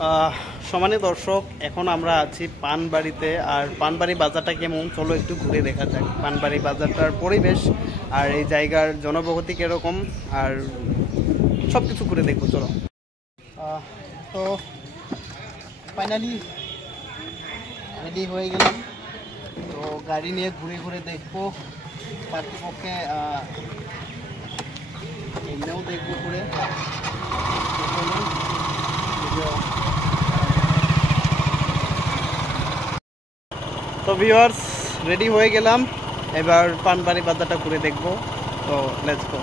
সম্মানিত দর্শক, এখন আমরা আছি পানবাড়িতে। আর পানবাড়ি বাজারটা কেমন, চলো একটু ঘুরে দেখা যাক। পানবাড়ি বাজারটার পরিবেশ আর এই জায়গার জনবসতি কীরকম আর সব কিছু ঘুরে দেখবো, চলো। তো ফাইনালি রেডি হয়ে গেলাম, তো গাড়ি নিয়ে ঘুরে ঘুরে দেখবো। পার্টিপক্ষে এমনিও দেখবো ঘুরে। তো ভিউয়ার্স, রেডি হয়ে গেলাম, এবার পানবাড়ি বাজারটা ঘুরে দেখবো। তো লেটস গো।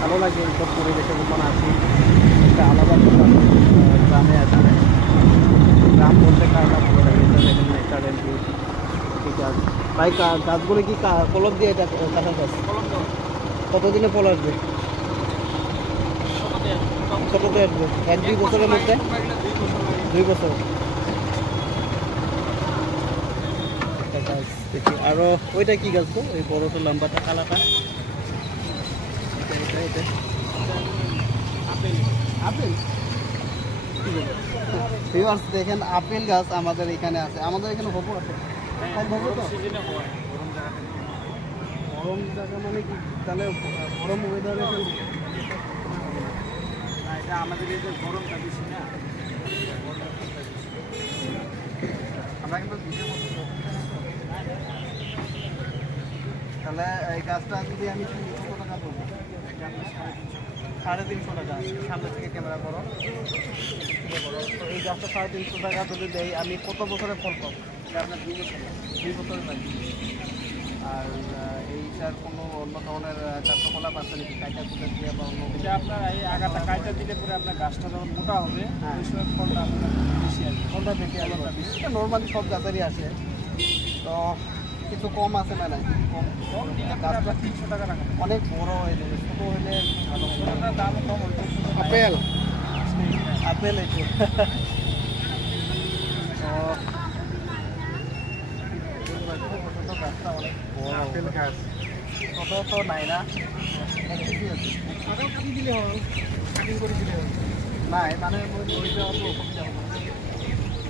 ভালো লাগে এইসব পরিবেশে যখন আসি, একটা আলাদা গ্রামে আসলে গ্রাম বলতে কারণটা ভালো লাগে। Natural beauty. ঠিক আছে ভাই, গাছগুলো কি কলম দিয়ে এটা কাটা গাছ? কতদিনে ফল আসবে? কততে আসবে? 1-2 বছরের মধ্যে? 2 বছর। দেখি আরো ওইটা কি গাছ গো, ওই বড়টা লম্বাটা কালাটা? দেখেন আপেল গাছ আমাদের এখানে আছে, আমাদের এখানে হবো আছে। গরম জায়গা মানে কি তাহলে গরম ওয়েদারে আমাদের এই যে গরমটা বেশি না, আমরা কিন্তু তাহলে এই গাছটা যদি আমি কত টাকা দেবো? 350 টাকা। সামনে থেকে ক্যামেরা করো, তো এই গাছটা 350 টাকা যদি দেয়, আমি কত বছরে ফল পাবো? আপনার 2 বছর লাগবে। আর এইটার কোনো অন্য ধরনের কার্যকলাপ আছে নাকি? কাইটা কুটা দিয়ে বা অন্য কিছু? আপনার এই আগাটা কাইটা দিলে পরে আপনার গাছটা যখন মোটা হবে, ওই সময় ফলটা আপনার বেশি আসবে। ফলটা বেশি আলাদা বেশি, নর্মালি সব গাছেরই আসে। তো কিছু কম আছে না? নাই কম দিলে গাছটা 300 টাকা রাখা। অনেক বড় হয়ে যাবে, ছোটো হলে ভালো হবে। আপনার দাম কম হইতে আপেল আপেল একটু গাছটা অনেক বড়। আপেল গাছ কত তো নাই না, কাটি দিলে হবে, কাটিং করে দিলে হবে। নাই মানে ধরিতে অত অসুবিধা হবে।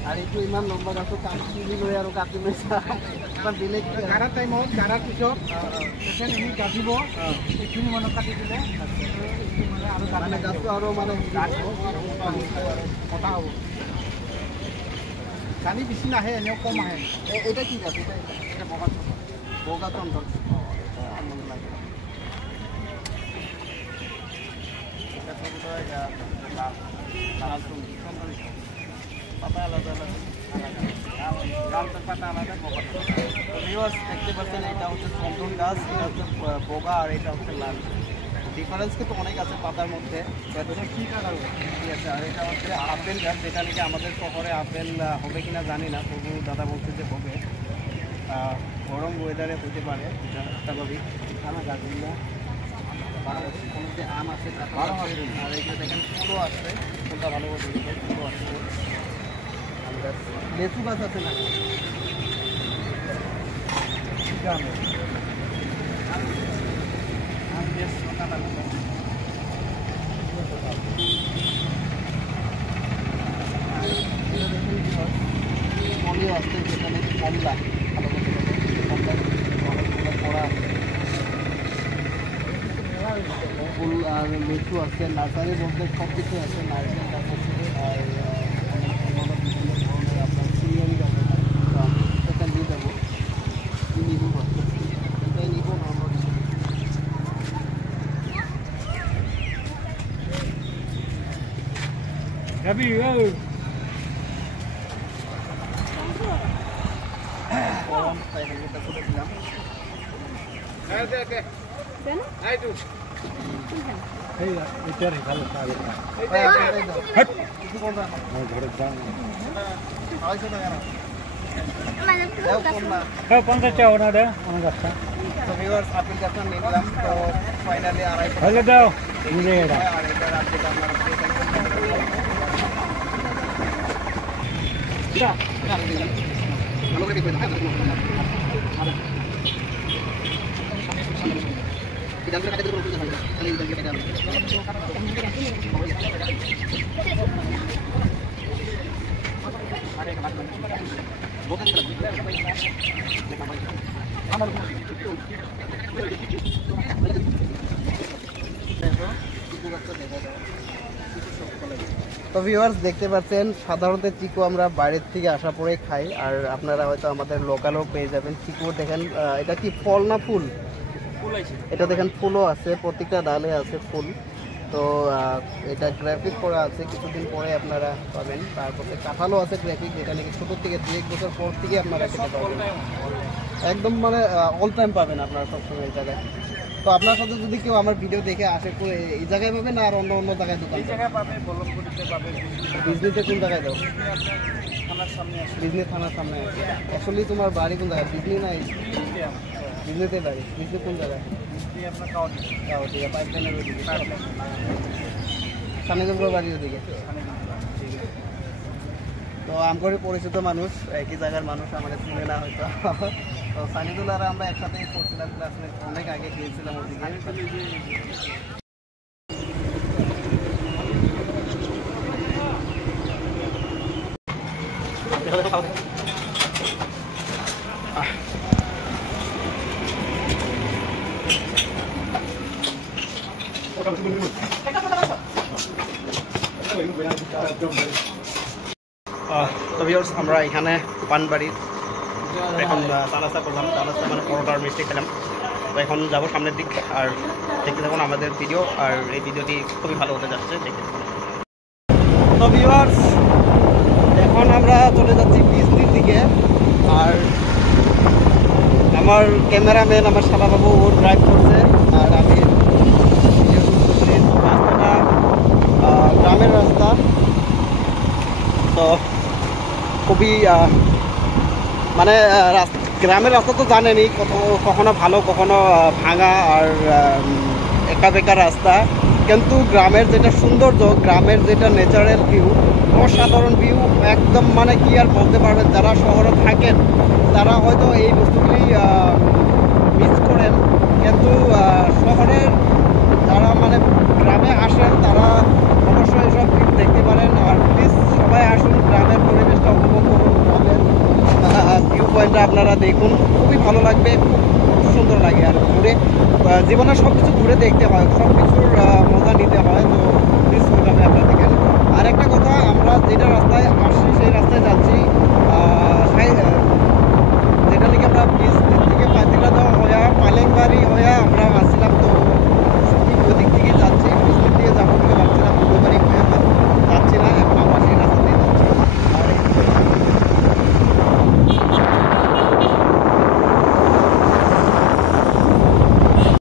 আর এইটো ইমান লম্বা গাছ কাটি লৈ আৰু কাটি লৈছা দিলে গাড়াৰ টাইমত গাড়াৰ পিছত এইখিনি কাটিব, এইখিনি মানে কাটি দিলে মানে আৰু মানে গাছটো আৰু মানে কটা হ'ব। পানী বেছি নাহে, এনেও কম আহে। এটা কি গাছ? এটা বগা চন্দন। লাগে পাতা আলাদা আলাদা, লাল পাতা আলাদা, বগা। দেখতে পাচ্ছেন এটা হচ্ছে চন্দন গাছ, এটা হচ্ছে বগা, আর এটা হচ্ছে লাল। ডিফারেন্স কিন্তু অনেক আছে পাতার মধ্যে। কি কালার? ঠিক আছে। আর এটা হচ্ছে আপেল গাছ, যেটা নাকি আমাদের শহরে আপেল হবে কিনা জানি না, তবু দাদা বলছে যে হবে। গরম ওয়েদারে হতে পারে, এটা স্বাভাবিক। আমার গাছগুলো কোনো যে আম আছে, আর এগুলো দেখেন ফুলও আসছে, ফুলটা ভালো করে দেখে ফুলও আসছে। লেচু গাছ আছে না? আম বেশ কাটা কলিও আসছে, যেটা নাকি কমলা। ভালো করতে কমলা অনেকগুলো পড়া ফুল আর লিচু আছে। নার্সারি বলতে সব কিছু আছে, নার্সারি গাছ আছে, আর অনেক বিভিন্ন ধরনের আপনার সিরিয়ালি গাছ আছে। তো আমি সেটা নিয়ে যাবো, নিব এটাই নিব নর্মাল হিসেবে। গরম তাই হেলমেটটা খুলে দিলাম। তো ভিউয়ার্স দেখতে পাচ্ছেন সাধারণত চিকু আমরা বাইরের থেকে আসা পরে খাই, আর আপনারা হয়তো আমাদের লোকালও পেয়ে যাবেন। চিকু দেখেন এটা কি ফল না ফুল? এটা দেখেন ফুলও আছে, প্রত্যেকটা ডালে আছে ফুল। তো এটা গ্রাফিক করা আছে, কিছুদিন পরে আপনারা পাবেন। তারপরে কাঁঠালও আছে গ্রাফিক, যেটা নাকি ছোটোর থেকে 2-1 বছর পর থেকে আপনারা খেতে পারবেন, একদম মানে অল টাইম পাবেন আপনারা সবসময় এই জায়গায়। তো আপনার সাথে যদি কেউ আমার ভিডিও দেখে আসে এই জায়গায় পাবে না আর অন্য অন্য জায়গায় দোকান? এই জায়গায় পাবে, বল্লভপুরিতে পাবে। বিজনিতে কোন জায়গায় দাও? থানার সামনে আছে। বিজনি থানার সামনে আছে। আসলে তোমার বাড়ি কোন জায়গায়? বিজনি না বিজনিতে বাড়ি? বিজনি কোন জায়গায়? আপনার কাউটিয়া পাইপলাইনের ওইদিকে, সানিজমপুর বাড়ির ওদিকে। তো আমগরে পরিচিত মানুষ, একই জায়গার মানুষ, আমাদের চিনে না হয়তো। তো সানিদুল আর আমরা একসাথেই পড়ছিলাম ক্লাসে, অনেক আগে গিয়েছিলাম ওদিকে। তো ভিউয়ার্স আমরা এখানে পানবাড়ির এখন চালাচা করলাম, চালাচা মানে পরোটার মিষ্টি খেলাম। তো এখন যাবো সামনের দিক, আর দেখতে থাকুন আমাদের ভিডিও, আর এই ভিডিওটি খুবই ভালো হতে যাচ্ছে, দেখতে। তো ভিউয়ার্স এখন আমরা চলে যাচ্ছি বিজনির দিকে, আর আমার ক্যামেরাম্যান আমার শালাবাবু ও ড্রাইভ করছে, আর আমি রাস্তাটা গ্রামের রাস্তা। তো খুবই মানে গ্রামের রাস্তা তো জানেনি, কখনো ভালো কখনো ভাঙা আর একা বেকা রাস্তা, কিন্তু গ্রামের যেটা সৌন্দর্য, গ্রামের যেটা ন্যাচারাল ভিউ, অসাধারণ ভিউ একদম, মানে কি আর বলতে পারবেন। যারা শহরে থাকেন তারা হয়তো এই বস্তুগুলি মিস করেন, কিন্তু শহরের যারা মানে গ্রামে আসেন তারা অবশ্যই এসব ভিউ দেখতে পারেন। আর প্লিজ সবাই আসুন, গ্রামের পরিবেশটা উপভোগ করুন, গ্রামের ভিউ পয়েন্টটা আপনারা দেখুন, খুবই ভালো লাগবে, খুব সুন্দর লাগে। আর ঘুরে জীবনে সব কিছু ঘুরে দেখতে হয়, সব কিছুর মজা নিতে হয়। তো প্লিজ ওইভাবে আপনারা দেখেন। আর একটা কথা, আমরা যেটা রাস্তায় আসছি সেই রাস্তায় যাচ্ছি